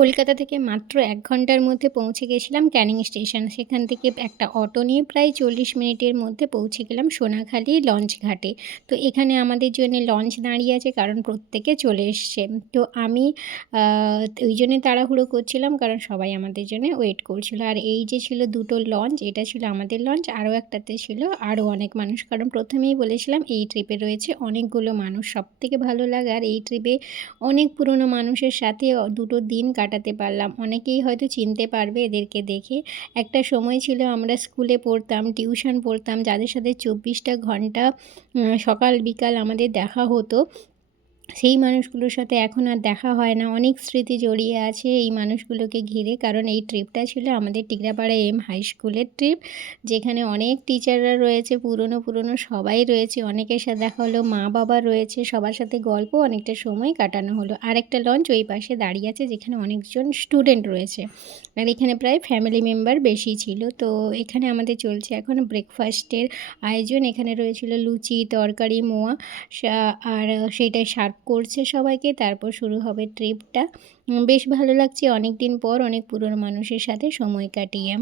কলকাতা থেকে মাত্র ১ ঘন্টার মধ্যে পৌঁছে গেছিলাম ক্যানিং স্টেশন। সেখান থেকে একটা অটো নিয়ে প্রায় ৪০ মিনিটের মধ্যে পৌঁছে গেলাম সোনাখালি লঞ্চ ঘাটে। তো এখানে আমাদের জন্যে লঞ্চ দাঁড়িয়ে আছে কারণ প্রত্যেকে চলে এসছে। তো আমি আ ওই জন্যে তাড়াহুড়ো করছিলাম কারণ সবাই আমাদের জন্যে ওয়েট করছিল। আর এই যে ছিল ২ টো লঞ্চ, এটা ছিল আমাদের লঞ্চ, আরও একটাতে ছিল আরও অনেক মানুষ। কারণ ১ম এই বলেছিলাম এই ট্রিপে রয়েছে অনেকগুলো মানুষ। সবথেকে ভালো লাগার এই ট্রিপে অনেক পুরনো মানুষের সাথে দুটো দিন কাটাতে পারলাম। অনেকেই হয়তো চিনতে পারবে এদেরকে দেখে। একটা সময় ছিল আমরা স্কুলে পড়তাম, টিউশন পড়তাম, যাদের সাথে ২৪ টা ঘন্টা সকাল বিকাল আমাদের দেখা হতো। সেই মানুষগুলোর সাথে এখন আর দেখা হয় না। অনেক স্মৃতি জড়িয়ে আছে এই মানুষগুলোকে ঘিরে। কারণ এই ট্রিপটা ছিল আমাদের টিকরাপাড়া এম হাই স্কুলের ট্রিপ। যেখানে অনেক টিচাররা রয়েছে, পুরনো সবাই রয়েছে। অনেকের সাথে দেখা হলো, মা-বাবা রয়েছে। সবার সাথে গল্প, অনেকটা সময় কাটানো হলো। আরেকটা লঞ্চ ওই পাশে দাঁড়িয়ে আছে যেখানে অনেকজন স্টুডেন্ট রয়েছে। আর এখানে প্রায় ফ্যামিলি মেম্বার বেশি ছিল। তো এখানে আমাদের চলছে এখন ব্রেকফাস্টের আয়োজন। এখানে রয়েছিল লুচি, তরকারি, মোয়া আর সেইটাই সার্ভ করছে সবাইকে। তারপর শুরু হবে ট্রিপটা। বেশ ভালো লাগছে অনেকদিন পর অনেক পুরনো মানুষের সাথে সময় কাটিয়ে।